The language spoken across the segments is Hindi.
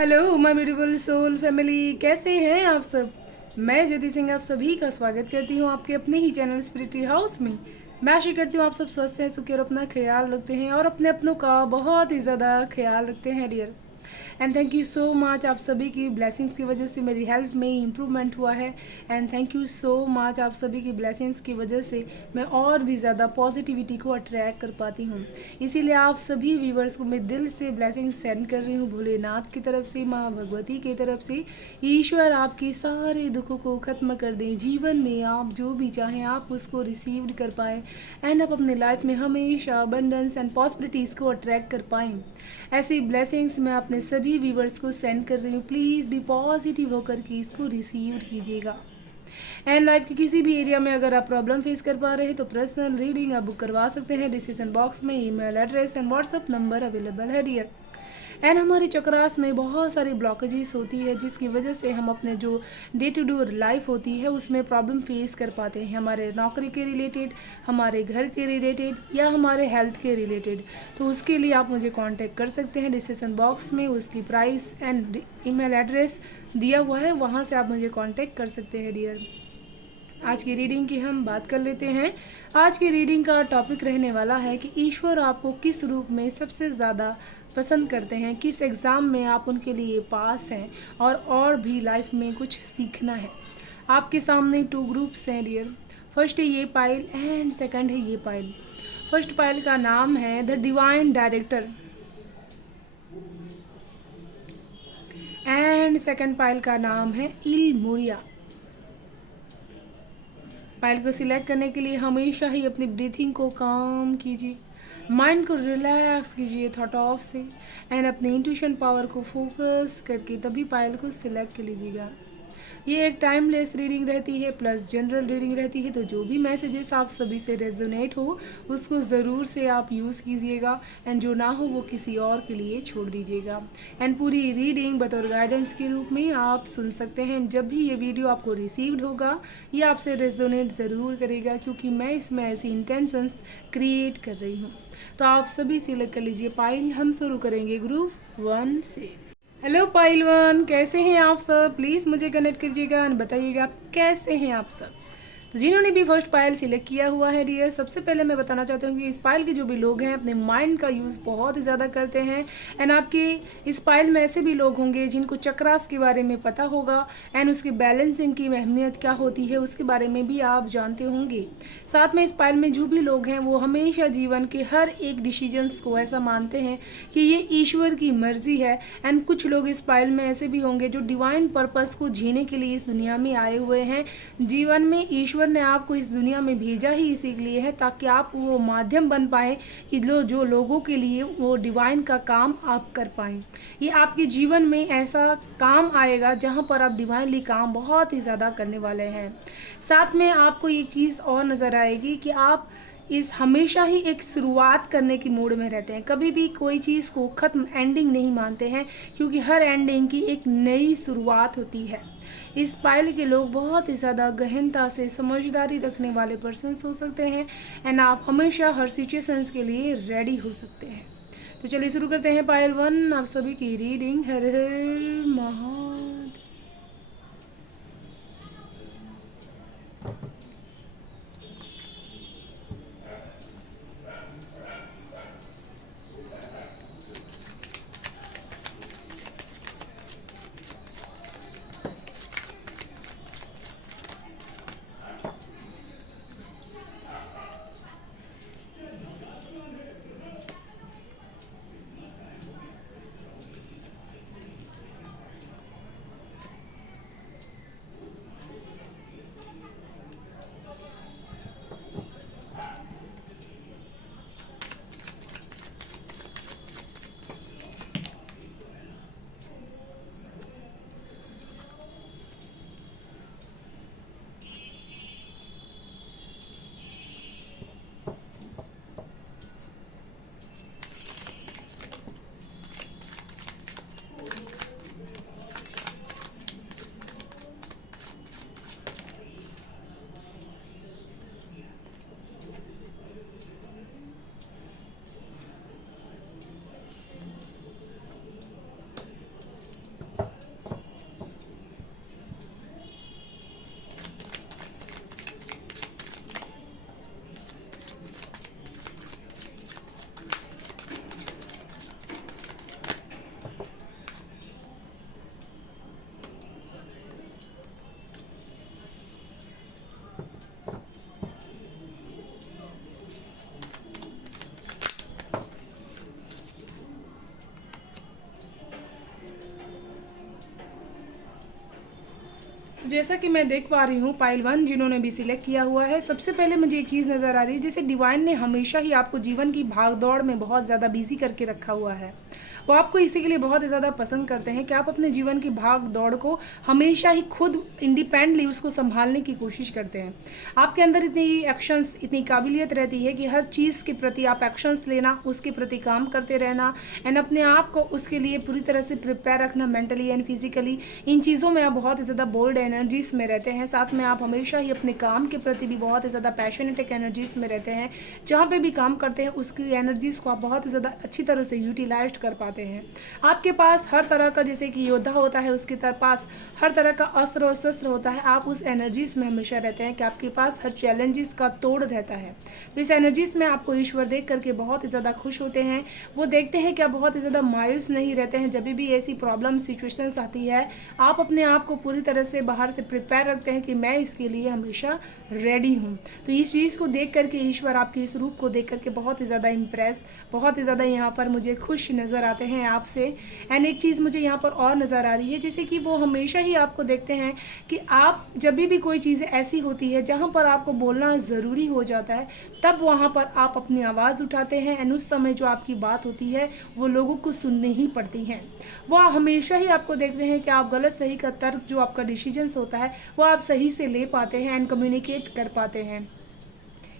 Hello my beautiful soul family, कैसे हैं आप सब। मैं ज्योति सिंह आप सभी का स्वागत करती हूँ आपके अपने ही चैनल स्पिरिटी हाउस में। मैं आशा करती हूँ आप सब स्वस्थ हैं, सुखी और अपना ख्याल रखते हैं और अपने अपनों का बहुत ही ज़्यादा ख्याल रखते हैं dear. And thank you so much, आप सभी की ब्लेसिंग्स की वजह से मेरी हेल्थ में इम्प्रूवमेंट हुआ है। And thank you so much, आप सभी की ब्लेसिंग्स की वजह से मैं और भी ज़्यादा पॉजिटिविटी को अट्रैक्ट कर पाती हूँ। इसीलिए आप सभी व्यूवर्स को मैं दिल से ब्लेसिंग सेंड कर रही हूँ, भोलेनाथ की तरफ से, माँ भगवती की तरफ से। ईश्वर आपके सारे दुखों को ख़त्म कर दें, जीवन में आप जो भी चाहें आप उसको रिसीव कर पाएँ एंड आप अपने लाइफ में हमेशा अबंडेंस एंड पॉसिबिलिटीज़ को अट्रैक्ट कर पाएँ। ऐसी ब्लेसिंग्स मैं अपने सभी व्यूवर्स को सेंड कर रही हूँ। प्लीज़ भी पॉजिटिव होकर के इसको रिसीव कीजिएगा। एंड लाइफ के किसी भी एरिया में अगर आप प्रॉब्लम फेस कर पा रहे हैं तो पर्सनल रीडिंग आप बुक करवा सकते हैं। डिस्क्रिप्शन बॉक्स में email address and WhatsApp number available है डियर। एंड हमारे चक्रास में बहुत सारी ब्लॉकेजेस होती है जिसकी वजह से हम अपने जो डे टू डे लाइफ होती है उसमें प्रॉब्लम फेस कर पाते हैं, हमारे नौकरी के रिलेटेड, हमारे घर के रिलेटेड या हमारे हेल्थ के रिलेटेड। तो उसके लिए आप मुझे कांटेक्ट कर सकते हैं। डिस्क्रिप्शन बॉक्स में उसकी प्राइस एंड ईमेल एड्रेस दिया हुआ है, वहाँ से आप मुझे कांटेक्ट कर सकते हैं डियर। आज की रीडिंग की हम बात कर लेते हैं। आज की रीडिंग का टॉपिक रहने वाला है कि ईश्वर आपको किस रूप में सबसे ज़्यादा पसंद करते हैं, किस एग्ज़ाम में आप उनके लिए पास हैं और भी लाइफ में कुछ सीखना है। आपके सामने टू ग्रुप्स हैं डियर। फर्स्ट है ये पाइल एंड सेकंड है ये पाइल। फर्स्ट पाइल का नाम है the divine director and second pile का नाम है इल मोरिया। पाइल को सिलेक्ट करने के लिए हमेशा ही अपनी ब्रीथिंग को काम कीजिए, माइंड को रिलैक्स कीजिए थॉट ऑफ से एंड अपने इंट्यूशन पावर को फोकस करके तभी पाइल को सिलेक्ट कर लीजिएगा। ये एक टाइमलेस रीडिंग रहती है प्लस जनरल रीडिंग रहती है, तो जो भी मैसेजेस आप सभी से रेजोनेट हो उसको ज़रूर से आप यूज़ कीजिएगा एंड जो ना हो वो किसी और के लिए छोड़ दीजिएगा। एंड पूरी रीडिंग बतौर गाइडेंस के रूप में आप सुन सकते हैं। जब भी ये वीडियो आपको रिसीव्ड होगा ये आपसे रेजोनेट ज़रूर करेगा क्योंकि मैं इसमें ऐसी इंटेंशंस क्रिएट कर रही हूँ। तो आप सभी सिलेक्ट कर लीजिए पाइल। हम शुरू करेंगे ग्रुप 1 से। हेलो पाइल 1, कैसे हैं आप सब। प्लीज़ मुझे कनेक्ट कीजिएगा और बताइएगा आप कैसे हैं आप सब। तो जिन्होंने भी फर्स्ट पाइल सिलेक्ट किया हुआ है डियर, सबसे पहले मैं बताना चाहती हूँ कि इस पाइल के जो भी लोग हैं अपने माइंड का यूज़ बहुत ही ज़्यादा करते हैं। एंड आपके इस पाइल में ऐसे भी लोग होंगे जिनको चक्रास के बारे में पता होगा एंड उसकी बैलेंसिंग की अहमियत क्या होती है उसके बारे में भी आप जानते होंगे। साथ में इस पाइल में जो भी लोग हैं वो हमेशा जीवन के हर एक डिसीजंस को ऐसा मानते हैं कि ये ईश्वर की मर्जी है। एंड कुछ लोग इस पाइल में ऐसे भी होंगे जो डिवाइन पर्पस को जीने के लिए इस दुनिया में आए हुए हैं। जीवन में ईश्वर ने आपको इस दुनिया में भेजा ही इसी के लिए है ताकि आप वो माध्यम बन पाए कि जो लोगों के लिए वो डिवाइन का काम आप कर पाएँ। ये आपके जीवन में ऐसा काम आएगा जहाँ पर आप डिवाइनली काम बहुत ही ज़्यादा करने वाले हैं। साथ में आपको एक चीज़ और नज़र आएगी कि आप इस हमेशा ही एक शुरुआत करने की मूड में रहते हैं, कभी भी कोई चीज़ को ख़त्म एंडिंग नहीं मानते हैं क्योंकि हर एंडिंग की एक नई शुरुआत होती है। इस पाइल के लोग बहुत ही ज़्यादा गहनता से समझदारी रखने वाले पर्सन्स हो सकते हैं एंड आप हमेशा हर सिचुएशंस के लिए रेडी हो सकते हैं। तो चलिए शुरू करते हैं पाइल 1 आप सभी की रीडिंग। हर हर महादेव। तो जैसा कि मैं देख पा रही हूँ पाइल 1 जिन्होंने भी सिलेक्ट किया हुआ है, सबसे पहले मुझे एक चीज़ नज़र आ रही है, जैसे डिवाइन ने हमेशा ही आपको जीवन की भाग-दौड़ में बहुत ज़्यादा बिज़ी करके रखा हुआ है। वो आपको इसी के लिए बहुत ही ज़्यादा पसंद करते हैं कि आप अपने जीवन की भाग-दौड़ को हमेशा ही खुद इंडिपेंडेंटली उसको सँभालने की कोशिश करते हैं। आपके अंदर इतनी एक्शंस, इतनी काबिलियत रहती है कि हर चीज़ के प्रति आप एक्शंस लेना, उसके प्रति काम करते रहना एंड अपने आप को उसके लिए पूरी तरह से प्रिपेयर रखना मेंटली एंड फिजिकली। इन चीज़ों में आप बहुत ही ज़्यादा बोल्ड एनर्जीज में रहते हैं। साथ में आप हमेशा ही अपने काम के प्रति भी बहुत ही ज़्यादा पैशनेटिक एनर्जीज में रहते हैं। जहाँ पे भी काम करते हैं उसकी एनर्जीज को आप बहुत ही ज़्यादा अच्छी तरह से यूटिलाइज कर पाते हैं। आपके पास हर तरह का, जैसे कि योद्धा होता है उसके पास हर तरह का अस्त्र और शस्त्र होता है, आप उस एनर्जीज में हमेशा रहते हैं कि आपके पास हर चैलेंजेस का तोड़ रहता है। तो इस एनर्जीज में आपको ईश्वर देख करके बहुत ही ज़्यादा खुश होते हैं। वो देखते हैं कि आप बहुत ही ज़्यादा मायूस नहीं रहते हैं। जब भी ऐसी प्रॉब्लम सिचुएशंस आती है, आप अपने आप को पूरी तरह से बाहर से प्रिपेयर रखते हैं कि मैं इसके लिए हमेशा रेडी हूँ। तो इस चीज़ को देख करके ईश्वर आपके इस रूप को देख करके बहुत ही ज़्यादा इम्प्रेस, बहुत ही ज़्यादा यहाँ पर मुझे खुश नज़र आते हैं आपसे। एंड एक चीज़ मुझे यहाँ पर और नज़र आ रही है, जैसे कि वो हमेशा ही आपको देखते हैं कि आप जब भी कोई चीज़ें ऐसी होती है जहाँ पर आपको बोलना ज़रूरी हो जाता है, तब वहाँ पर आप अपनी आवाज़ उठाते हैं एंड उस समय जो आपकी बात होती है वो लोगों को सुननी ही पड़ती हैं। वो हमेशा ही आपको देखते हैं कि आप गलत सही का तर्क, जो आपका डिसीजंस होता है वो आप सही से ले पाते हैं एंड कम्युनिकेट कर पाते हैं।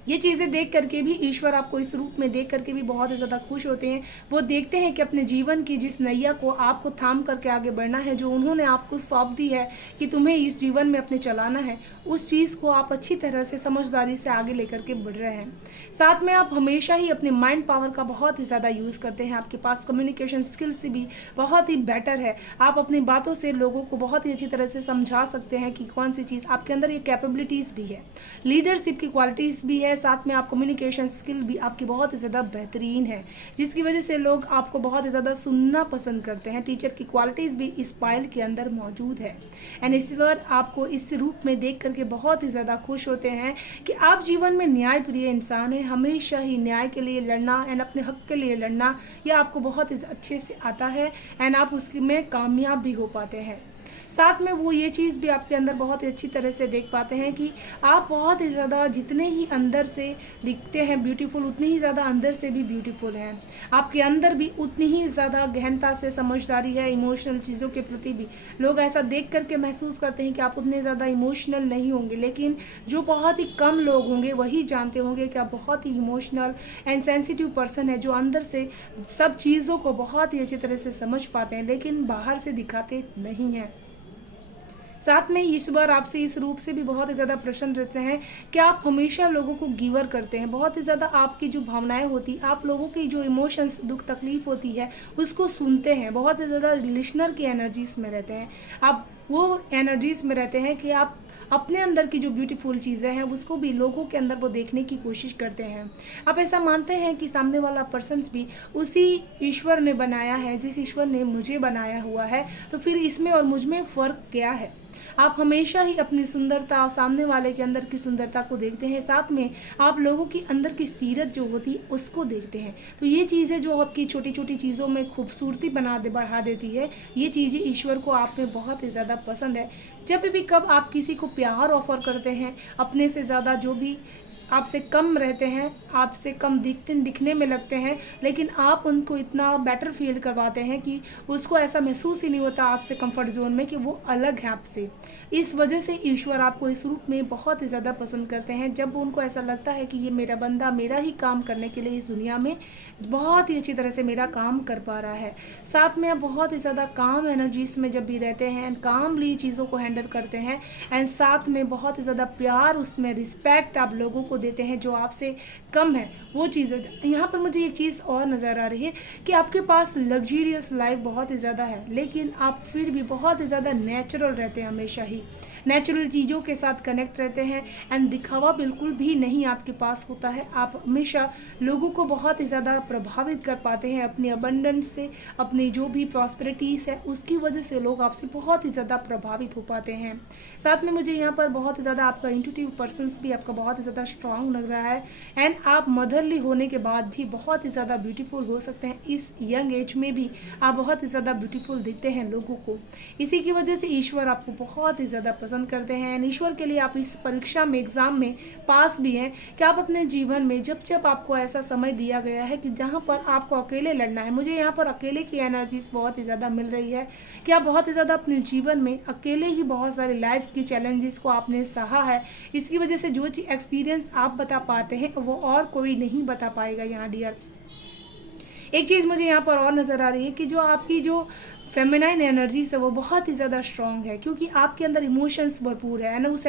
ये चीज़ें देख करके भी ईश्वर आपको इस रूप में देख करके भी बहुत ही ज़्यादा खुश होते हैं। वो देखते हैं कि अपने जीवन की जिस नैया को आपको थाम करके आगे बढ़ना है, जो उन्होंने आपको सौंप दी है कि तुम्हें इस जीवन में अपने चलाना है, उस चीज़ को आप अच्छी तरह से समझदारी से आगे लेकर के बढ़ रहे हैं। साथ में आप हमेशा ही अपने माइंड पावर का बहुत ही ज़्यादा यूज़ करते हैं। आपके पास कम्युनिकेशन स्किल्स भी बहुत ही बेटर है। आप अपनी बातों से लोगों को बहुत ही अच्छी तरह से समझा सकते हैं कि कौन सी चीज़ आपके अंदर, ये कैपेबिलिटीज़ भी है, लीडरशिप की क्वालिटीज़ भी है। साथ में आप कम्युनिकेशन स्किल भी आपकी बहुत ही ज़्यादा बेहतरीन है, जिसकी वजह से लोग आपको बहुत ही ज़्यादा सुनना पसंद करते हैं। टीचर की क्वालिटीज़ भी इस पाइल के अंदर मौजूद है एंड ईश्वर आपको इस रूप में देख करके बहुत ही ज़्यादा खुश होते हैं कि आप जीवन में न्याय प्रिय इंसान हैं। हमेशा ही न्याय के लिए लड़ना एंड अपने हक के लिए लड़ना, यह आपको बहुत ही अच्छे से आता है एंड आप उसमें में कामयाब भी हो पाते हैं। साथ में वो ये चीज़ भी आपके अंदर बहुत ही अच्छी तरह से देख पाते हैं कि आप बहुत ही ज़्यादा, जितने ही अंदर से दिखते हैं ब्यूटीफुल, उतनी ही ज़्यादा अंदर से भी ब्यूटीफुल हैं। आपके अंदर भी उतनी ही ज़्यादा गहनता से समझदारी है। इमोशनल चीज़ों के प्रति भी लोग ऐसा देख करके महसूस करते हैं कि आप उतने ज़्यादा इमोशनल नहीं होंगे, लेकिन जो बहुत ही कम लोग होंगे वही जानते होंगे कि आप बहुत ही इमोशनल एंड सेंसिटिव पर्सन है, जो अंदर से सब चीज़ों को बहुत ही अच्छी तरह से समझ पाते हैं, लेकिन बाहर से दिखाते नहीं हैं। साथ में ईश्वर आपसे इस रूप से भी बहुत ही ज़्यादा प्रसन्न रहते हैं कि आप हमेशा लोगों को गिवर करते हैं। बहुत ही ज़्यादा आपकी जो भावनाएं होती, आप लोगों की जो इमोशंस, दुख तकलीफ होती है, उसको सुनते हैं। बहुत ही ज़्यादा लिसनर की एनर्जीज में रहते हैं। आप वो एनर्जीज में रहते हैं कि आप अपने अंदर की जो ब्यूटीफुल चीज़ें हैं उसको भी लोगों के अंदर वो देखने की कोशिश करते हैं। आप ऐसा मानते हैं कि सामने वाला पर्सन्स भी उसी ईश्वर ने बनाया है जिस ईश्वर ने मुझे बनाया हुआ है, तो फिर इसमें और मुझ में फ़र्क क्या है। आप हमेशा ही अपनी सुंदरता और सामने वाले के अंदर की सुंदरता को देखते हैं। साथ में आप लोगों की अंदर की सीरत जो होती है उसको देखते हैं। तो ये चीज़ें जो आपकी छोटी छोटी चीज़ों में खूबसूरती बढ़ा देती है, ये चीज़ें ईश्वर को आप में बहुत ही ज़्यादा पसंद है। जब भी कब आप किसी को प्यार ऑफर करते हैं, अपने से ज़्यादा जो भी आपसे कम रहते हैं, आपसे कम दिखने में लगते हैं, लेकिन आप उनको इतना बेटर फील करवाते हैं कि उसको ऐसा महसूस ही नहीं होता आपसे कंफर्ट जोन में कि वो अलग है आपसे। इस वजह से ईश्वर आपको इस रूप में बहुत ही ज़्यादा पसंद करते हैं। जब उनको ऐसा लगता है कि ये मेरा बंदा मेरा ही काम करने के लिए इस दुनिया में बहुत ही अच्छी तरह से मेरा काम कर पा रहा है। साथ में आप बहुत ही ज़्यादा काम एनर्जीज में जब भी रहते हैं एंड कामली चीज़ों को हैंडल करते हैं एंड साथ में बहुत ही ज़्यादा प्यार, उसमें रिस्पेक्ट आप लोगों को देते हैं जो आपसे कम है। वो चीज़ यहाँ पर मुझे एक चीज़ और नज़र आ रही है कि आपके पास लग्जरियस लाइफ बहुत ही ज़्यादा है, लेकिन आप फिर भी बहुत ही ज़्यादा नेचुरल रहते हैं। हमेशा ही नेचुरल चीज़ों के साथ कनेक्ट रहते हैं एंड दिखावा बिल्कुल भी नहीं आपके पास होता है। आप हमेशा लोगों को बहुत ही ज़्यादा प्रभावित कर पाते हैं अपनी अबंडेंस से, अपनी जो भी प्रॉस्पेरिटीज़ है उसकी वजह से लोग आपसे बहुत ही ज़्यादा प्रभावित हो पाते हैं। साथ में मुझे यहाँ पर बहुत ही ज़्यादा आपका इंट्यूटिव पर्सन्स भी आपका बहुत ही ज़्यादा स्ट्रॉन्ग स्ट्रांग लग रहा है। एंड आप मदरली होने के बाद भी बहुत ही ज़्यादा ब्यूटीफुल हो सकते हैं। इस यंग एज में भी आप बहुत ही ज़्यादा ब्यूटीफुल दिखते हैं लोगों को। इसी की वजह से ईश्वर आपको बहुत ही ज़्यादा पसंद करते हैं। एंड ईश्वर के लिए आप इस परीक्षा में, एग्ज़ाम में पास भी हैं कि आप अपने जीवन में जब जब आपको ऐसा समय दिया गया है कि जहाँ पर आपको अकेले लड़ना है, मुझे यहाँ पर अकेले की एनर्जीज बहुत ही ज़्यादा मिल रही है कि आप बहुत ही ज़्यादा अपने जीवन में अकेले ही बहुत सारे लाइफ की चैलेंजेस को आपने सहा है। इसकी वजह से जो चीज़ एक्सपीरियंस आप बता पाते हैं वो और कोई नहीं बता पाएगा यहाँ डियर। एक चीज़ मुझे यहाँ पर और नज़र आ रही है कि जो आपकी जो फेमिनाइन एनर्जीज है वो बहुत ही ज़्यादा स्ट्रॉन्ग है, क्योंकि आपके अंदर इमोशंस भरपूर है ना। उस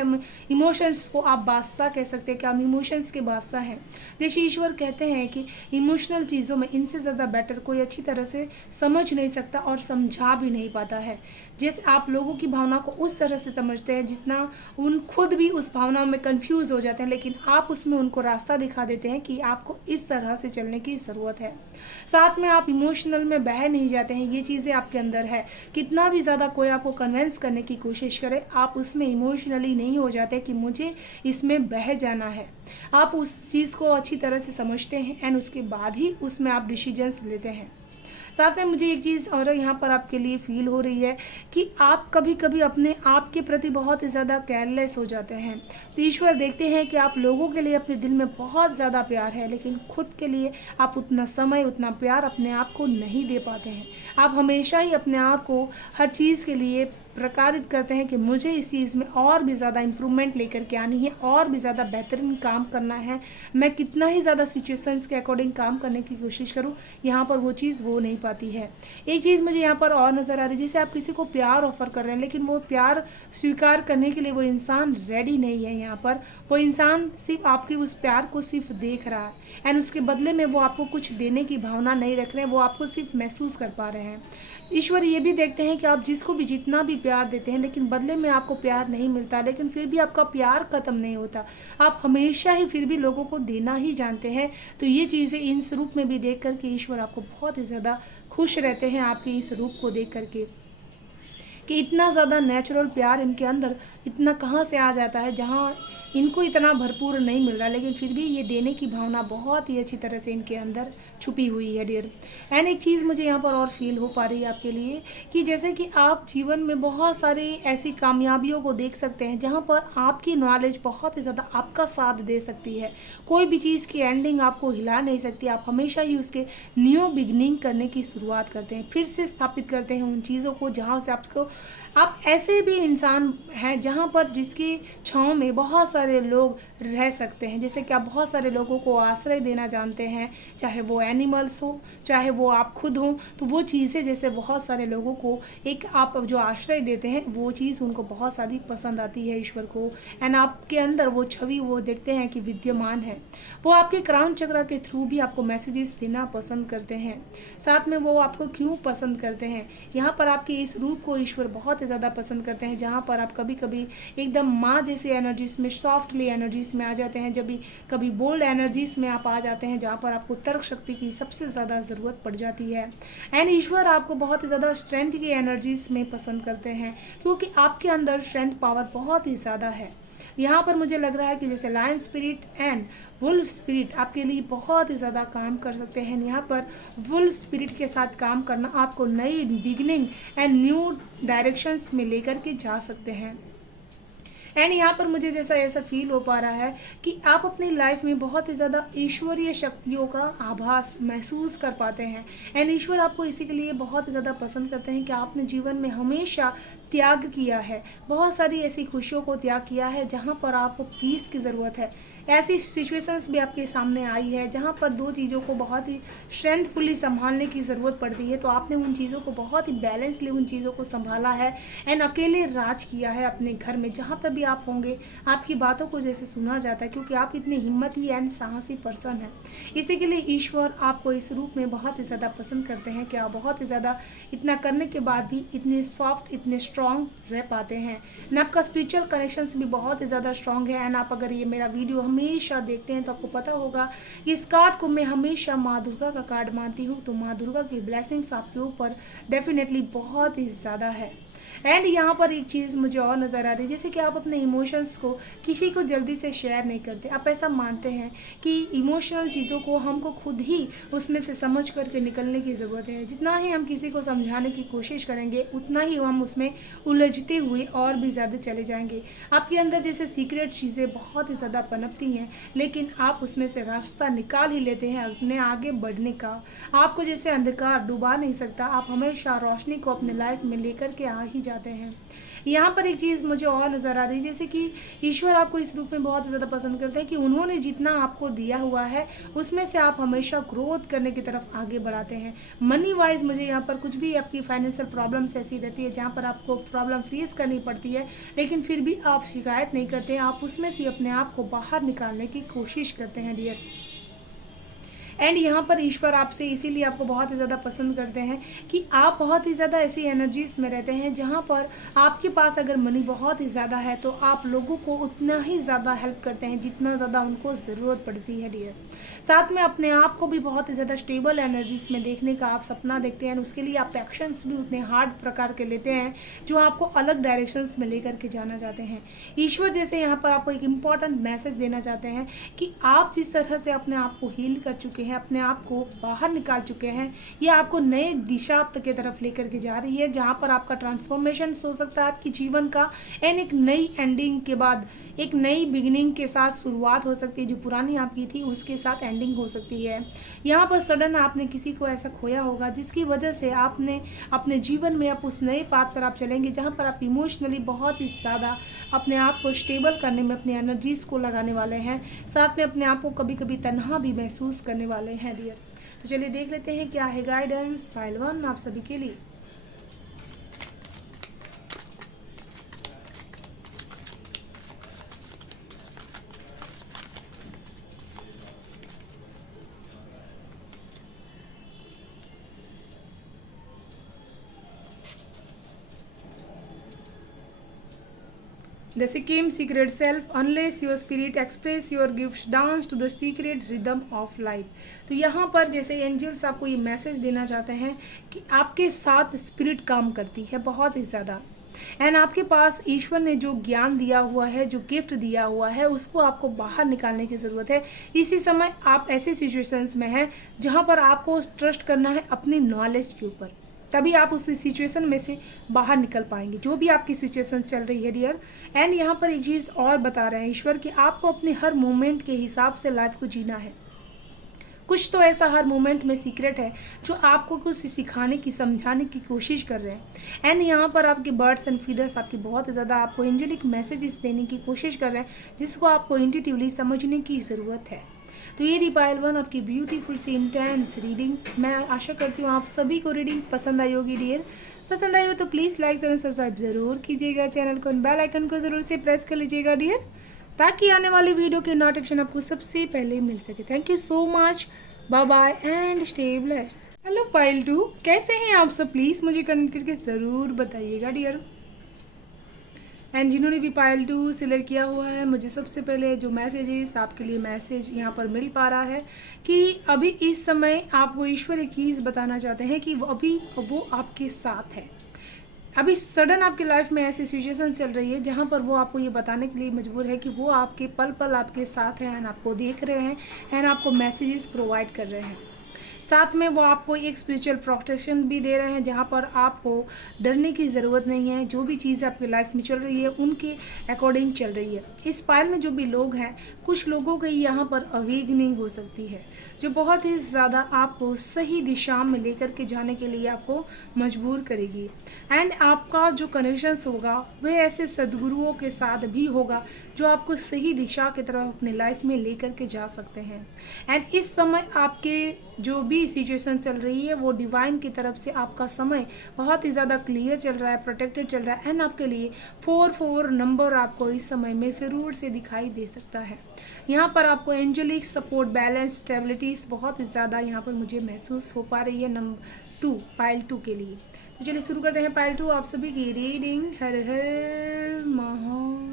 इमोशंस को आप बादशाह कह सकते हैं कि हम इमोशंस के बादशाह हैं। जैसे ईश्वर कहते हैं कि इमोशनल चीज़ों में इनसे ज़्यादा बेटर कोई अच्छी तरह से समझ नहीं सकता और समझा भी नहीं पाता है। जैसे आप लोगों की भावना को उस तरह से समझते हैं जितना उन खुद भी उस भावना में कंफ्यूज हो जाते हैं, लेकिन आप उसमें उनको रास्ता दिखा देते हैं कि आपको इस तरह से चलने की ज़रूरत है। साथ में आप इमोशनल में बह नहीं जाते हैं, ये चीज़ें आपके अंदर है। कितना भी ज़्यादा कोई आपको कन्विंस करने की कोशिश करे, आप उसमें इमोशनली नहीं हो जाते कि मुझे इसमें बह जाना है। आप उस चीज़ को अच्छी तरह से समझते हैं एंड उसके बाद ही उसमें आप डिसीजंस लेते हैं। साथ में मुझे एक चीज़ और यहाँ पर आपके लिए फील हो रही है कि आप कभी कभी अपने आप के प्रति बहुत ही ज़्यादा केयरलेस हो जाते हैं। तो ईश्वर देखते हैं कि आप लोगों के लिए अपने दिल में बहुत ज़्यादा प्यार है, लेकिन खुद के लिए आप उतना समय, उतना प्यार अपने आप को नहीं दे पाते हैं। आप हमेशा ही अपने आप को हर चीज़ के लिए प्रकारित करते हैं कि मुझे इस चीज़ में और भी ज़्यादा इम्प्रूवमेंट लेकर के आनी है, और भी ज़्यादा बेहतरीन काम करना है। मैं कितना ही ज़्यादा सिचुएशंस के अकॉर्डिंग काम करने की कोशिश करूँ, यहाँ पर वो चीज़ हो नहीं पाती है। एक चीज़ मुझे यहाँ पर और नज़र आ रही है, जैसे आप किसी को प्यार ऑफर कर रहे हैं, लेकिन वो प्यार स्वीकार करने के लिए वो इंसान रेडी नहीं है। यहाँ पर वो इंसान सिर्फ आपकी उस प्यार को सिर्फ देख रहा है एंड उसके बदले में वो आपको कुछ देने की भावना नहीं रख रहे हैं, वो आपको सिर्फ महसूस कर पा रहे हैं। ईश्वर ये भी देखते हैं कि आप जिसको भी जितना भी प्यार देते हैं, लेकिन बदले में आपको प्यार नहीं मिलता, लेकिन फिर भी आपका प्यार ख़त्म नहीं होता। आप हमेशा ही फिर भी लोगों को देना ही जानते हैं। तो ये चीज़ें इन रूप में भी देख करके ईश्वर आपको बहुत ही ज़्यादा खुश रहते हैं, आपके इस रूप को देख करके कि इतना ज़्यादा नेचुरल प्यार इनके अंदर इतना कहाँ से आ जाता है, जहाँ इनको इतना भरपूर नहीं मिल रहा, लेकिन फिर भी ये देने की भावना बहुत ही अच्छी तरह से इनके अंदर छुपी हुई है डियर। एंड एक चीज़ मुझे यहाँ पर और फील हो पा रही है आपके लिए कि जैसे कि आप जीवन में बहुत सारी ऐसी कामयाबियों को देख सकते हैं जहाँ पर आपकी नॉलेज बहुत ही ज़्यादा आपका साथ दे सकती है। कोई भी चीज़ की एंडिंग आपको हिला नहीं सकती, आप हमेशा ही उसके न्यू बिगनिंग करने की शुरुआत करते हैं, फिर से स्थापित करते हैं उन चीज़ों को जहाँ से आपको। आप ऐसे भी इंसान हैं जहाँ पर जिसकी छाँव में बहुत सारे लोग रह सकते हैं, जैसे कि आप बहुत सारे लोगों को आश्रय देना जानते हैं, चाहे वो एनिमल्स हो, चाहे वो आप खुद हो। तो वो चीज़ें जैसे बहुत सारे लोगों को एक आप जो आश्रय देते हैं, वो चीज़ उनको बहुत सारी पसंद आती है ईश्वर को। एंड आपके अंदर वो छवि वो देखते हैं कि विद्यमान है। वो आपके क्राउन चक्र के थ्रू भी आपको मैसेजेस देना पसंद करते हैं। साथ में वो आपको क्यों पसंद करते हैं, यहाँ पर आपके इस रूप को ईश्वर बहुत ज़्यादा पसंद करते हैं, जहाँ पर आप कभी कभी एकदम माँ जैसी एनर्जीज में, सॉफ्टली एनर्जीज में आ जाते हैं, जब भी कभी बोल्ड एनर्जीज में आप आ जाते हैं, जहाँ पर आपको तर्क शक्ति की सबसे ज़्यादा ज़रूरत पड़ जाती है। एंड ईश्वर आपको बहुत ही ज़्यादा स्ट्रेंथ की एनर्जीज में पसंद करते हैं, क्योंकि आपके अंदर स्ट्रेंथ पावर बहुत ही ज़्यादा है। यहाँ पर मुझे लग रहा है कि जैसे lion spirit and wolf spirit आपके लिए बहुत ही ज़्यादा काम कर सकते हैं। यहाँ पर वुल्फ स्पिरिट के साथ काम करना आपको नई बिगिनिंग एंड न्यू डायरेक्शंस में लेकर के जा सकते हैं। एंड यहाँ पर मुझे जैसा ऐसा फील हो पा रहा है कि आप अपनी लाइफ में बहुत ही ज़्यादा ईश्वरीय शक्तियों का आभास महसूस कर पाते हैं। एंड ईश्वर आपको इसी के लिए बहुत ही ज़्यादा पसंद करते हैं कि आपने जीवन में हमेशा त्याग किया है, बहुत सारी ऐसी खुशियों को त्याग किया है जहाँ पर आपको पीस की ज़रूरत है। ऐसी सिचुएशंस भी आपके सामने आई है जहाँ पर दो चीज़ों को बहुत ही स्ट्रेंथफुली संभालने की ज़रूरत पड़ती है, तो आपने उन चीज़ों को बहुत ही बैलेंसली उन चीज़ों को संभाला है एंड अकेले राज किया है अपने घर में। जहाँ पर भी आप होंगे आपकी बातों को जैसे सुना जाता है, क्योंकि आप इतने हिम्मती एंड साहसी पर्सन हैं। इसी के लिए ईश्वर आपको इस रूप में बहुत ही ज़्यादा पसंद करते हैं कि आप बहुत ही ज़्यादा इतना करने के बाद भी इतने सॉफ्ट, इतने स्ट्रॉन्ग रह पाते हैं। एंड आपका स्पिरिचुअल कनेक्शंस भी बहुत ही ज़्यादा स्ट्रॉन्ग है। एंड आप अगर ये मेरा वीडियो हमेशा देखते हैं तो आपको पता होगा इस कार्ड को मैं हमेशा माँ दुर्गा का कार्ड मानती हूँ, तो माँ दुर्गा की ब्लेसिंग्स आपके ऊपर डेफिनेटली बहुत ही ज़्यादा है। एंड यहाँ पर एक चीज़ मुझे और नज़र आ रही है, जैसे कि आप अपने इमोशंस को किसी को जल्दी से शेयर नहीं करते। आप ऐसा मानते हैं कि इमोशनल चीज़ों को हमको खुद ही उसमें से समझ करके निकलने की ज़रूरत है। जितना ही हम किसी को समझाने की कोशिश करेंगे उतना ही हम उसमें उलझते हुए और भी ज़्यादा चले जाएंगे। आपके अंदर जैसे सीक्रेट चीज़ें बहुत ही ज़्यादा पनपती हैं, लेकिन आप उसमें से रास्ता निकाल ही लेते हैं अपने आगे बढ़ने का। आपको जैसे अंधकार डुबा नहीं सकता, आप हमेशा रोशनी को अपने लाइफ में लेकर के आ ही जाते हैं। यहाँ पर एक चीज़ मुझे और नज़र आ रही है, जैसे कि ईश्वर आपको इस रूप में बहुत ज़्यादा पसंद करते हैं कि उन्होंने जितना आपको दिया हुआ है उसमें से आप हमेशा ग्रोथ करने की तरफ आगे बढ़ाते हैं। मनी वाइज मुझे यहाँ पर कुछ भी आपकी फाइनेंशियल प्रॉब्लम्स ऐसी रहती है जहाँ पर आपको प्रॉब्लम फेस करनी पड़ती है, लेकिन फिर भी आप शिकायत नहीं करते, आप उसमें से अपने आप को बाहर निकालने की कोशिश करते हैं डियर। एंड यहाँ पर ईश्वर आपसे इसीलिए आपको बहुत ही ज़्यादा पसंद करते हैं कि आप बहुत ही ज़्यादा ऐसी एनर्जीज में रहते हैं जहाँ पर आपके पास अगर मनी बहुत ही ज़्यादा है तो आप लोगों को उतना ही ज़्यादा हेल्प करते हैं जितना ज़्यादा उनको ज़रूरत पड़ती है डियर। साथ में अपने आप को भी बहुत ही ज़्यादा स्टेबल एनर्जीज में देखने का आप सपना देखते हैं, उसके लिए आप एक्शंस भी उतने हार्ड प्रकार के लेते हैं जो आपको अलग डायरेक्शंस में लेकर के जाना चाहते हैं। ईश्वर जैसे यहाँ पर आपको एक इम्पॉर्टेंट मैसेज देना चाहते हैं कि आप जिस तरह से अपने आप को हील कर चुके हैं, अपने आप को बाहर निकाल चुके हैं, ये आपको नए दिशा की तरफ लेकर के जा रही है जहाँ पर आपका ट्रांसफॉर्मेशन हो सकता है आपके जीवन का। एंड एक नई एंडिंग के बाद एक नई बिगिनिंग के साथ शुरुआत हो सकती है, जो पुरानी आपकी थी उसके साथ एंडिंग हो सकती है। यहाँ पर सडन आपने किसी को ऐसा खोया होगा जिसकी वजह से आपने अपने जीवन में आप उस नए पाथ पर आप चलेंगे जहाँ पर आप इमोशनली बहुत ही ज़्यादा अपने आप को स्टेबल करने में अपनी एनर्जीज को लगाने वाले हैं, साथ में अपने आप को कभी कभी तन्हा भी महसूस करने वाले हैं डियर। तो चलिए देख लेते हैं क्या है गाइडेंस फाइल 1 आप सभी के लिए। The Sikkim secret self, unless your spirit express your gifts, dance to the secret rhythm of life। तो यहाँ पर जैसे एंजल्स आपको ये मैसेज देना चाहते हैं कि आपके साथ स्पिरिट काम करती है बहुत ही ज़्यादा। एंड आपके पास ईश्वर ने जो ज्ञान दिया हुआ है, जो गिफ्ट दिया हुआ है, उसको आपको बाहर निकालने की ज़रूरत है। इसी समय आप ऐसे सिचुएशंस में हैं जहाँ पर आपको ट्रस्ट करना है अपनी नॉलेज के ऊपर, तभी आप उस सिचुएशन में से बाहर निकल पाएंगे जो भी आपकी सिचुएशन चल रही है डियर। एंड यहाँ पर एक चीज़ और बता रहे हैं ईश्वर कि आपको अपने हर मोमेंट के हिसाब से लाइफ को जीना है। कुछ तो ऐसा हर मोमेंट में सीक्रेट है जो आपको कुछ सिखाने की समझाने की कोशिश कर रहे हैं। एंड यहाँ पर आपके बर्ड्स एंड फीदर्स आपकी बहुत ज़्यादा आपको एंजेलिक मैसेजेस देने की कोशिश कर रहे हैं जिसको आपको इंट्यूटिवली समझने की ज़रूरत है। तो ये थी पायल 1 आपकी ब्यूटीफुल सी इंटेंस रीडिंग। मैं आशा करती हूँ आप सभी को रीडिंग पसंद आई होगी डियर। पसंद आई हो तो प्लीज़ लाइक एंड सब्सक्राइब ज़रूर कीजिएगा, चैनल को बेल आइकन को ज़रूर से प्रेस कर लीजिएगा डियर, ताकि आने वाली वीडियो के नोटिफिकेशन आपको सबसे पहले मिल सके। Thank you so much, bye bye and stay blessed. Hello Payal 2, कैसे हैं आप सब? प्लीज़ मुझे कमेंट करके ज़रूर बताइएगा डियर। एंड जिन्होंने भी पायल 2 सिलेक्ट किया हुआ है, मुझे सबसे पहले जो मैसेजेस आपके लिए मैसेज यहाँ पर मिल पा रहा है कि अभी इस समय आपको ईश्वर एक चीज़ बताना चाहते हैं कि वो आपके साथ है। अभी सडन आपकी लाइफ में ऐसी सिचुएशन चल रही है जहाँ पर वो आपको ये बताने के लिए मजबूर है कि वो आपके पल पल आपके साथ हैं एंड आपको देख रहे हैं एंड आपको मैसेजेस प्रोवाइड कर रहे हैं। साथ में वो आपको एक स्पिरिचुअल प्रोटेक्शन भी दे रहे हैं जहाँ पर आपको डरने की ज़रूरत नहीं है। जो भी चीज़ आपकी लाइफ में चल रही है उनके अकॉर्डिंग चल रही है। इस पायल में जो भी लोग हैं, कुछ लोगों की यहाँ पर अवेकनिंग हो सकती है जो बहुत ही ज़्यादा आपको सही दिशा में लेकर के जाने के लिए आपको मजबूर करेगी। एंड आपका जो कनेक्शंस होगा वह ऐसे सदगुरुओं के साथ भी होगा जो आपको सही दिशा की तरफ अपने लाइफ में लेकर के जा सकते हैं। एंड इस समय आपके जो भी सिचुएशन चल रही है वो डिवाइन की तरफ से आपका समय बहुत ही ज़्यादा क्लियर चल रहा है, प्रोटेक्टेड चल रहा है। एंड आपके लिए 4 नंबर आपको इस समय में ज़रूर से दिखाई दे सकता है। यहाँ पर आपको एंजेलिक सपोर्ट, बैलेंस, स्टेबिलिटीज बहुत ही ज़्यादा यहाँ पर मुझे महसूस हो पा रही है नंबर 2 पायल 2 के लिए। तो चलिए शुरू करते हैं पायल 2 आप सभी की रीडिंग। हर हर महादेव।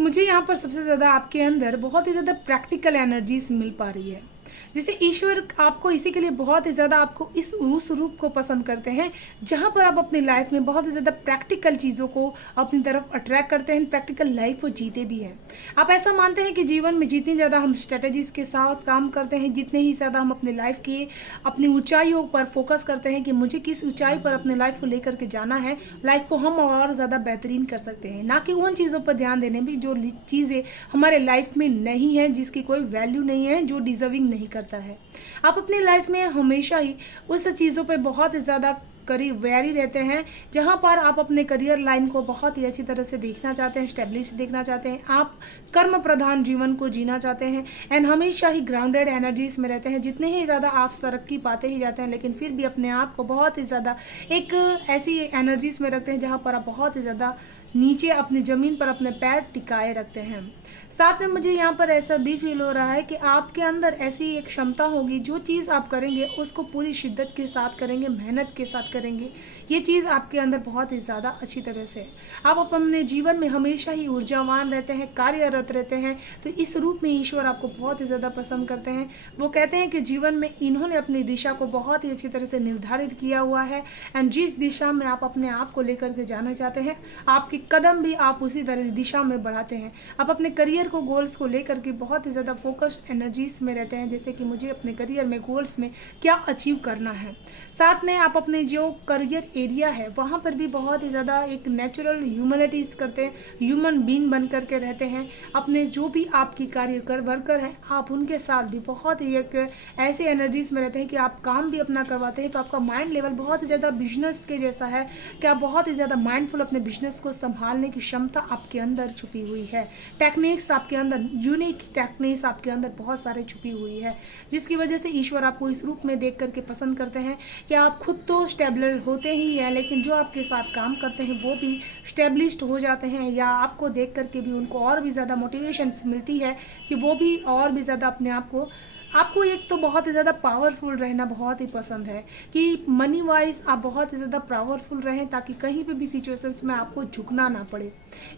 तो मुझे यहाँ पर सबसे ज़्यादा आपके अंदर बहुत ही ज़्यादा प्रैक्टिकल एनर्जीज मिल पा रही है। जैसे ईश्वर आपको इसी के लिए बहुत ही ज़्यादा आपको इस उस रूप को पसंद करते हैं जहाँ पर आप अपनी लाइफ में बहुत ही ज़्यादा प्रैक्टिकल चीज़ों को अपनी तरफ अट्रैक्ट करते हैं, प्रैक्टिकल लाइफ वो जीते भी हैं। आप ऐसा मानते हैं कि जीवन में जितनी ज़्यादा हम स्ट्रेटजीज़ के साथ काम करते हैं, जितने ही ज़्यादा हम अपनी लाइफ की अपनी ऊंचाइयों पर फोकस करते हैं कि मुझे किस ऊंचाई पर अपने लाइफ को लेकर के जाना है, लाइफ को हम और ज़्यादा बेहतरीन कर सकते हैं, ना कि उन चीज़ों पर ध्यान देने में जो चीज़ें हमारे लाइफ में नहीं है, जिसकी कोई वैल्यू नहीं है, जो डिजर्विंग नहीं करता है। आप अपनी लाइफ में हमेशा ही उस चीज़ों पे बहुत ही ज़्यादा वेरी रहते हैं जहाँ पर आप अपने करियर लाइन को बहुत ही अच्छी तरह से देखना चाहते हैं, स्टेब्लिश देखना चाहते हैं, आप कर्म प्रधान जीवन को जीना चाहते हैं एंड हमेशा ही ग्राउंडेड एनर्जीज में रहते हैं। जितने ही ज़्यादा आप तरक्की पाते ही जाते हैं, लेकिन फिर भी अपने आप को बहुत ही ज़्यादा एक ऐसी एनर्जीज में रखते हैं जहाँ पर आप बहुत ही ज़्यादा नीचे अपनी ज़मीन पर अपने पैर टिकाए रखते हैं। साथ में मुझे यहाँ पर ऐसा भी फील हो रहा है कि आपके अंदर ऐसी एक क्षमता होगी, जो चीज़ आप करेंगे उसको पूरी शिद्दत के साथ करेंगे, मेहनत के साथ करेंगे। ये चीज़ आपके अंदर बहुत ही ज़्यादा अच्छी तरह से आप अपने जीवन में हमेशा ही ऊर्जावान रहते हैं, कार्यरत रहते हैं। तो इस रूप में ईश्वर आपको बहुत ही ज़्यादा पसंद करते हैं। वो कहते हैं कि जीवन में इन्होंने अपनी दिशा को बहुत ही अच्छी तरह से निर्धारित किया हुआ है एंड जिस दिशा में आप अपने आप को लेकर के जाना चाहते हैं, आपके कदम भी आप उसी तरह दिशा में बढ़ाते हैं। आप अपने करियर को, गोल्स को लेकर के बहुत ही ज़्यादा फोकस्ड एनर्जीज में रहते हैं, जैसे कि मुझे अपने करियर में, गोल्स में क्या अचीव करना है। साथ में आप अपने जो करियर एरिया है वहाँ पर भी बहुत ही ज़्यादा एक नेचुरल ह्यूमैनिटीज़ करते हैं, ह्यूमन बीइंग बन करके रहते हैं। अपने जो भी आपकी कार्य वर्कर हैं, आप उनके साथ भी बहुत ही एक ऐसे एनर्जीज में रहते हैं कि आप काम भी अपना करवाते हैं। तो आपका माइंड लेवल बहुत ही ज़्यादा बिजनेस के जैसा है कि आप बहुत ही ज़्यादा माइंडफुल अपने बिजनेस को संभालने की क्षमता आपके अंदर छुपी हुई है। टेक्निक्स आपके अंदर, यूनिक टेक्निक्स आपके अंदर बहुत सारे छुपी हुई है, जिसकी वजह से ईश्वर आपको इस रूप में देख करके पसंद करते हैं कि आप खुद तो स्टेबल होते ही हैं, लेकिन जो आपके साथ काम करते हैं वो भी स्टेब्लिश्ड हो जाते हैं, या आपको देख करके भी उनको और भी ज़्यादा मोटिवेशन मिलती है कि वो भी और भी ज़्यादा अपने आप को, आपको एक तो बहुत ही ज़्यादा पावरफुल रहना बहुत ही पसंद है कि मनी वाइज आप बहुत ही ज़्यादा पावरफुल रहें, ताकि कहीं पे भी सिचुएशंस में आपको झुकना ना पड़े।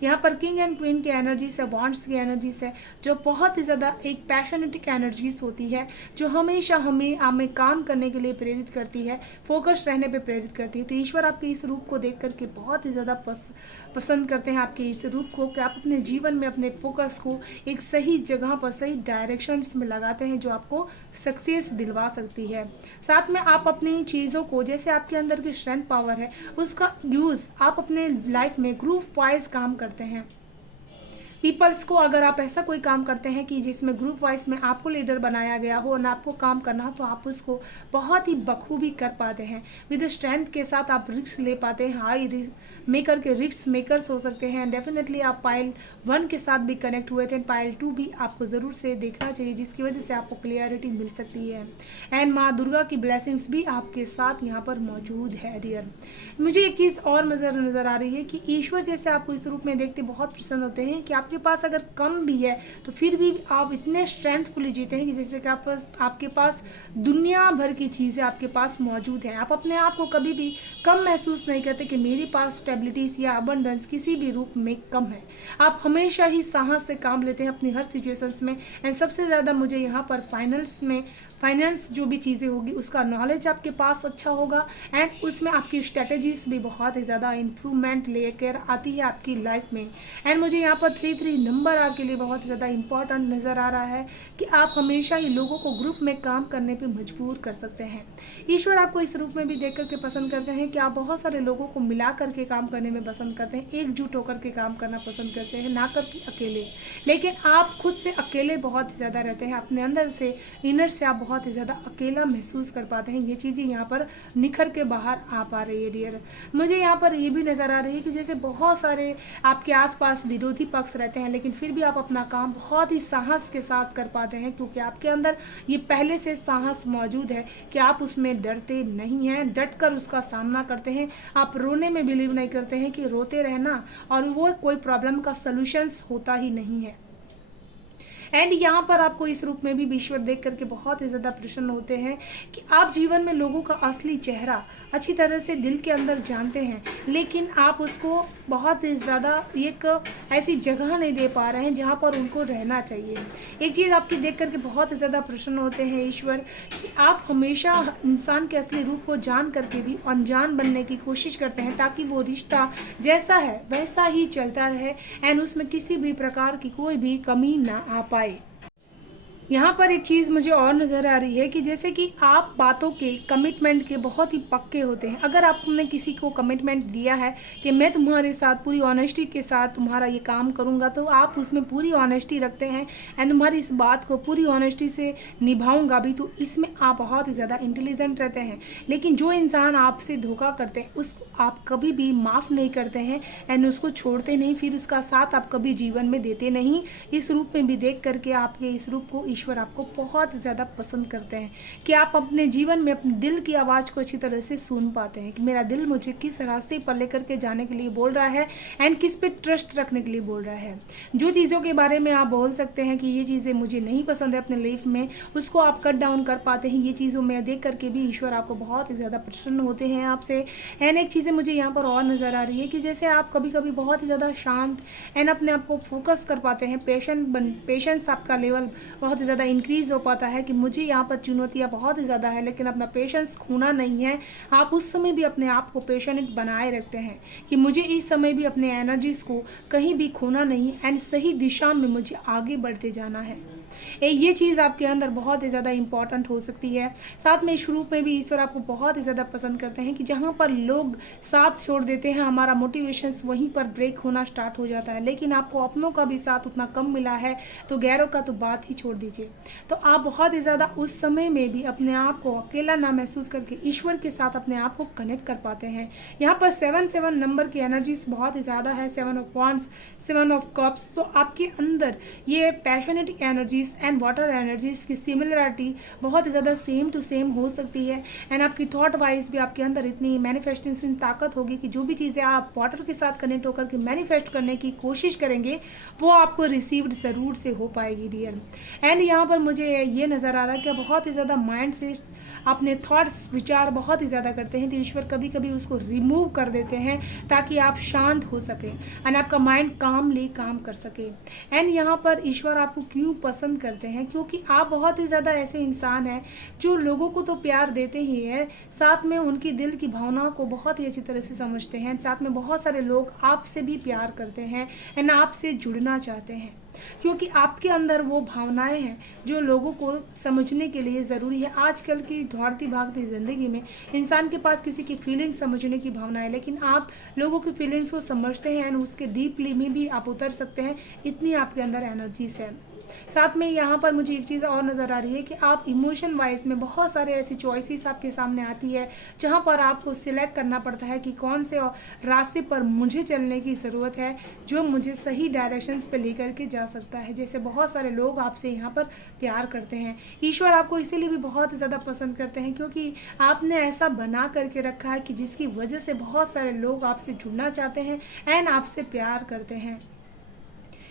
यहाँ पर किंग एंड क्वीन की एनर्जीज है, वॉन्ड्स की एनर्जीज है, जो बहुत ही ज़्यादा एक पैशनेटिक एनर्जीज होती है, जो हमेशा हमें काम करने के लिए प्रेरित करती है, फोकस रहने पर प्रेरित करती है। तो ईश्वर आपके इस रूप को देख करके बहुत ही ज़्यादा पसंद करते हैं आपके इस रूप को, कि आप अपने जीवन में अपने फोकस को एक सही जगह पर, सही डायरेक्शंस में लगाते हैं, जो आपको सक्सेस दिलवा सकती है। साथ में आप अपनी चीज़ों को, जैसे आपके अंदर की स्ट्रेंथ पावर है, उसका यूज़ आप अपने लाइफ में ग्रुप वाइज काम करते हैं। पीपल्स को, अगर आप ऐसा कोई काम करते हैं कि जिसमें ग्रुप वाइज में आपको लीडर बनाया गया हो और आपको काम करना हो, तो आप उसको बहुत ही बखूबी कर पाते हैं। विद स्ट्रेंथ के साथ आप रिस्क ले पाते हैं, हाई रिस्क मेकर के रिस्क मेकर्स हो सकते हैं। डेफिनेटली आप पाइल 1 के साथ भी कनेक्ट हुए थे, पाइल 2 भी आपको ज़रूर से देखना चाहिए, जिसकी वजह से आपको क्लियरिटी मिल सकती है। एंड माँ दुर्गा की ब्लेसिंग्स भी आपके साथ यहाँ पर मौजूद है डियर। मुझे एक चीज़ और नज़र आ रही है कि ईश्वर जैसे आपको इस रूप में देखते बहुत प्रसन्न होते हैं कि आपके पास अगर कम भी है तो फिर भी आप इतने स्ट्रेंथफुली जीते हैं कि जैसे कि आपके पास दुनिया भर की चीज़ें आपके पास मौजूद है। आप अपने आप को कभी भी कम महसूस नहीं करते कि मेरे पास स्टेबिलिटीज या अबंडेंस किसी भी रूप में कम है। आप हमेशा ही साहस से काम लेते हैं अपनी हर सिचुएशंस में। एंड सबसे ज़्यादा मुझे यहाँ पर फाइनेंस जो भी चीज़ें होगी उसका नॉलेज आपके पास अच्छा होगा एंड उसमें आपकी स्ट्रेटजीज भी बहुत ही ज़्यादा इम्प्रूवमेंट लेकर आती है आपकी लाइफ में। एंड मुझे यहाँ पर 3 नंबर आपके लिए बहुत ज़्यादा इंपॉर्टेंट नज़र आ रहा है कि आप हमेशा ही लोगों को ग्रुप में काम करने पे मजबूर कर सकते हैं। ईश्वर आपको इस रूप में भी देख करके पसंद करते हैं कि आप बहुत सारे लोगों को मिला करके काम करने में पसंद करते हैं, एकजुट होकर के काम करना पसंद करते हैं, ना करके अकेले। लेकिन आप खुद से अकेले बहुत ही ज़्यादा रहते हैं, अपने अंदर से इनर से आप बहुत ही ज़्यादा अकेला महसूस कर पाते हैं। ये चीज़ें यहाँ पर निखर के बाहर आ पा रही है डियर। मुझे यहाँ पर ये भी नज़र आ रही है कि जैसे बहुत सारे आपके आसपास विरोधी पक्ष रहते हैं, लेकिन फिर भी आप अपना काम बहुत ही साहस के साथ कर पाते हैं, क्योंकि आपके अंदर ये पहले से साहस मौजूद है कि आप उसमें डरते नहीं हैं, डट कर उसका सामना करते हैं। आप रोने में बिलीव नहीं करते हैं कि रोते रहना और वो कोई प्रॉब्लम का सॉल्यूशंस होता ही नहीं है। एंड यहाँ पर आपको इस रूप में भी ईश्वर देख करके बहुत ही ज़्यादा प्रसन्न होते हैं कि आप जीवन में लोगों का असली चेहरा अच्छी तरह से दिल के अंदर जानते हैं, लेकिन आप उसको बहुत ही ज़्यादा एक ऐसी जगह नहीं दे पा रहे हैं जहाँ पर उनको रहना चाहिए। एक चीज़ आपकी देख करके बहुत ही ज़्यादा प्रसन्न होते हैं ईश्वर कि आप हमेशा इंसान के असली रूप को जान करके भी अनजान बनने की कोशिश करते हैं, ताकि वो रिश्ता जैसा है वैसा ही चलता रहे एंड उसमें किसी भी प्रकार की कोई भी कमी ना आ पाए। यहाँ पर एक चीज़ मुझे और नज़र आ रही है कि जैसे कि आप बातों के कमिटमेंट के बहुत ही पक्के होते हैं। अगर आपने किसी को कमिटमेंट दिया है कि मैं तुम्हारे साथ पूरी ऑनेस्टी के साथ तुम्हारा ये काम करूँगा, तो आप उसमें पूरी ऑनेस्टी रखते हैं एंड तुम्हारी इस बात को पूरी ऑनेस्टी से निभाऊंगा भी, तो इसमें आप बहुत ही ज़्यादा इंटेलिजेंट रहते हैं। लेकिन जो इंसान आपसे धोखा करते हैं उसको आप कभी भी माफ़ नहीं करते हैं एंड उसको छोड़ते नहीं, फिर उसका साथ आप कभी जीवन में देते नहीं। इस रूप में भी देख करके आपके इस रूप को ईश्वर आपको बहुत ज़्यादा पसंद करते हैं कि आप अपने जीवन में अपने दिल की आवाज़ को अच्छी तरह से सुन पाते हैं कि मेरा दिल मुझे किस रास्ते पर लेकर के जाने के लिए बोल रहा है एंड किस पे ट्रस्ट रखने के लिए बोल रहा है। जो चीज़ों के बारे में आप बोल सकते हैं कि ये चीज़ें मुझे नहीं पसंद है अपने लाइफ में, उसको आप कट डाउन कर पाते हैं। ये चीज़ों में देख करके भी ईश्वर आपको बहुत ही ज़्यादा प्रसन्न होते हैं आपसे। एंड एक चीज़ें मुझे यहाँ पर और नज़र आ रही है कि जैसे आप कभी कभी बहुत ही ज़्यादा शांत एंड अपने आप को फोकस कर पाते हैं, पेशेंस आपका लेवल बहुत ही ज़्यादा इंक्रीज़ हो पाता है कि मुझे यहाँ पर चुनौतियाँ बहुत ही ज़्यादा है लेकिन अपना पेशेंस खोना नहीं है। आप उस समय भी अपने आप को पेशेंट बनाए रखते हैं कि मुझे इस समय भी अपने एनर्जीज़ को कहीं भी खोना नहीं एंड सही दिशा में मुझे आगे बढ़ते जाना है। ये चीज़ आपके अंदर बहुत ही ज़्यादा इंपॉर्टेंट हो सकती है। साथ में इस रूप में भी ईश्वर आपको बहुत ही ज़्यादा पसंद करते हैं कि जहाँ पर लोग साथ छोड़ देते हैं, हमारा मोटिवेशंस वहीं पर ब्रेक होना स्टार्ट हो जाता है। लेकिन आपको अपनों का भी साथ उतना कम मिला है तो गैरों का तो बात ही छोड़ दीजिए। तो आप बहुत ही ज़्यादा उस समय में भी अपने आप को अकेला ना महसूस करके ईश्वर के साथ अपने आप को कनेक्ट कर पाते हैं। यहाँ पर 7 नंबर की एनर्जीज बहुत ही ज़्यादा है, 7 ऑफ वांड्स, 7 ऑफ कप्स। तो आपके अंदर ये passionate energies and water energies की सिमिलरिटी बहुत ही ज़्यादा सेम टू सेम हो सकती है एंड आपकी थॉट वाइज भी आपके अंदर इतनी मैनिफेस्टेशन ताकत होगी कि जो भी चीज़ें आप वाटर के साथ कनेक्ट होकर के मैनिफेस्ट करने की कोशिश करेंगे वो आपको रिसीव्ड ज़रूर से हो पाएगी डियर। एंड यहाँ पर मुझे ये नज़र आ रहा है कि बहुत ही ज़्यादा माइंड से अपने थॉट्स विचार बहुत ही ज़्यादा करते हैं, तो ईश्वर कभी कभी उसको रिमूव कर देते हैं ताकि आप शांत हो सकें एंड आपका माइंड कामली काम कर सके। एंड यहाँ पर ईश्वर आपको क्यों पसंद करते हैं, क्योंकि आप बहुत ही ज़्यादा ऐसे इंसान हैं जो लोगों को तो प्यार देते ही हैं, साथ में उनकी दिल की भावनाओं को बहुत ही अच्छी तरह से समझते हैं। साथ में बहुत सारे लोग आपसे भी प्यार करते हैं एंड आपसे जुड़ना चाहते हैं क्योंकि आपके अंदर वो भावनाएं हैं जो लोगों को समझने के लिए ज़रूरी है। आजकल की दौड़ती भागती ज़िंदगी में इंसान के पास किसी की फीलिंग्स समझने की भावना है, लेकिन आप लोगों की फीलिंग्स को समझते हैं एंड उसके डीपली में भी आप उतर सकते हैं, इतनी आपके अंदर एनर्जीज है। साथ में यहाँ पर मुझे एक चीज़ और नज़र आ रही है कि आप इमोशन वाइज में बहुत सारे ऐसी चॉइसेस आपके सामने आती है जहाँ पर आपको सिलेक्ट करना पड़ता है कि कौन से रास्ते पर मुझे चलने की ज़रूरत है जो मुझे सही डायरेक्शंस पे लेकर के जा सकता है। जैसे बहुत सारे लोग आपसे यहाँ पर प्यार करते हैं, ईश्वर आपको इसीलिए भी बहुत ज़्यादा पसंद करते हैं क्योंकि आपने ऐसा बना करके रखा है कि जिसकी वजह से बहुत सारे लोग आपसे जुड़ना चाहते हैं एंड आपसे प्यार करते हैं।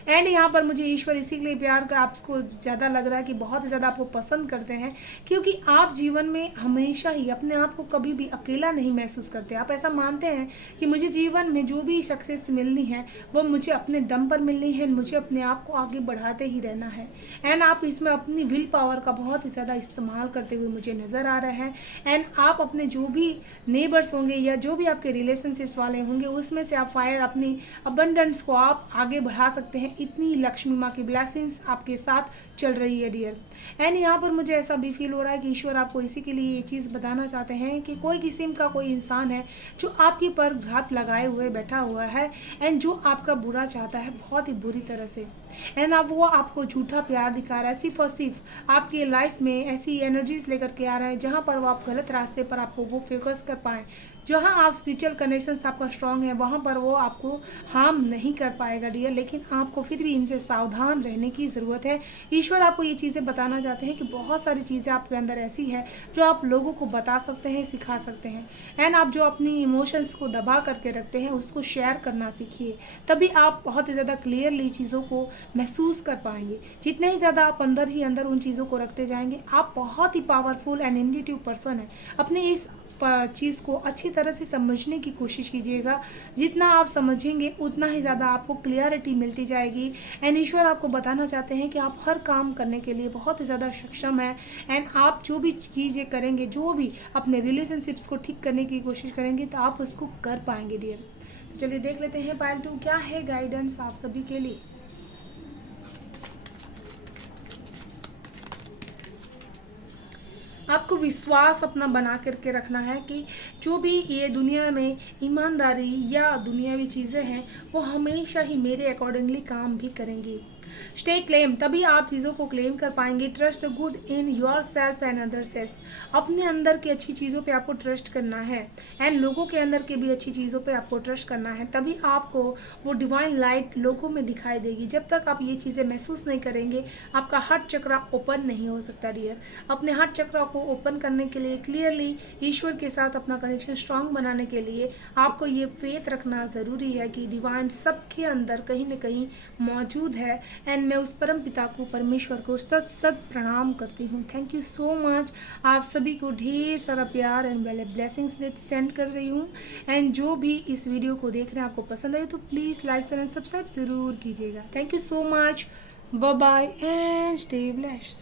एंड यहाँ पर मुझे ईश्वर इसीलिए प्यार का आपको ज़्यादा लग रहा है कि बहुत ज़्यादा आपको पसंद करते हैं क्योंकि आप जीवन में हमेशा ही अपने आप को कभी भी अकेला नहीं महसूस करते। आप ऐसा मानते हैं कि मुझे जीवन में जो भी सक्सेस मिलनी है वो मुझे अपने दम पर मिलनी है, मुझे अपने आप को आगे बढ़ाते ही रहना है। एंड आप इसमें अपनी विल पावर का बहुत ही ज़्यादा इस्तेमाल करते हुए मुझे नज़र आ रहा है। एंड आप अपने जो भी नेबर्स होंगे या जो भी आपके रिलेशनशिप्स वाले होंगे उसमें से आप फायर अपनी अबंडेंस को आप आगे बढ़ा सकते हैं। इतनी लक्ष्मी माँ की ब्लेसिंग्स आपके साथ चल रही है डियर। एंड यहाँ पर मुझे ऐसा भी फील हो रहा है कि ईश्वर आपको इसी के लिए ये चीज़ बताना चाहते हैं कि कोई किस्म का कोई इंसान है जो आपके पर घात लगाए हुए बैठा हुआ है एंड जो आपका बुरा चाहता है बहुत ही बुरी तरह से। एंड अब वो आपको झूठा प्यार दिखा रहा है, सिर्फ और सिर्फ आपके लाइफ में ऐसी एनर्जीज लेकर के आ रहा है जहाँ पर वो आप गलत रास्ते पर आपको वो फोकस कर पाएँ। जहाँ आप स्पिरिचुअल कनेक्शन आपका स्ट्रांग है वहाँ पर वो आपको हार्म नहीं कर पाएगा डियर, लेकिन आपको आपको फिर भी इनसे सावधान रहने की ज़रूरत है। ईश्वर आपको ये चीज़ें बताना चाहते हैं कि बहुत सारी चीज़ें आपके अंदर ऐसी है जो आप लोगों को बता सकते हैं, सिखा सकते हैं। एंड आप जो अपनी इमोशंस को दबा करके रखते हैं उसको शेयर करना सीखिए, तभी आप बहुत ही ज़्यादा क्लियरली चीज़ों को महसूस कर पाएंगे। जितने ही ज़्यादा आप अंदर ही अंदर उन चीज़ों को रखते जाएंगे, आप बहुत ही पावरफुल एंड इंट्यूटिव पर्सन है। अपने इस चीज़ को अच्छी तरह से समझने की कोशिश कीजिएगा। जितना आप समझेंगे उतना ही ज़्यादा आपको क्लियरिटी मिलती जाएगी। एंड ईश्वर आपको बताना चाहते हैं कि आप हर काम करने के लिए बहुत ही ज़्यादा सक्षम है। एंड आप जो भी चीज़ें करेंगे, जो भी अपने रिलेशनशिप्स को ठीक करने की कोशिश करेंगे, तो आप उसको कर पाएंगे डियर। तो चलिए देख लेते हैं पार्ट 2 क्या है गाइडेंस आप सभी के लिए। आपको विश्वास अपना बना करके रखना है कि जो भी ये दुनिया में ईमानदारी या दुनियावी चीज़ें हैं वो हमेशा ही मेरे अकॉर्डिंगली काम भी करेंगी। स्टे क्लेम, तभी आप चीज़ों को क्लेम कर पाएंगे। Trust good in your self and others. अपने अंदर की अच्छी चीज़ों पे आपको ट्रस्ट करना है एंड लोगों के अंदर की भी अच्छी चीज़ों पे आपको ट्रस्ट करना है, तभी आपको वो डिवाइन लाइट लोगों में दिखाई देगी। जब तक आप ये चीज़ें महसूस नहीं करेंगे, आपका हार्ट चक्रा ओपन नहीं हो सकता डियर। अपने हार्ट चक्रा को ओपन करने के लिए, क्लियरली ईश्वर के साथ अपना कनेक्शन स्ट्रांग बनाने के लिए आपको ये फेथ रखना ज़रूरी है कि डिवाइन सबके अंदर कहीं ना कहीं मौजूद है। एंड मैं उस परम पिता को, परमेश्वर को सत सत प्रणाम करती हूँ। Thank you so much. आप सभी को ढेर सारा प्यार एंड वेल ब्लेसिंग्स सेंड कर रही हूँ। एंड जो भी इस वीडियो को देख रहे हैं आपको पसंद आए तो please like share and subscribe ज़रूर कीजिएगा। Thank you so much. Bye bye and stay blessed.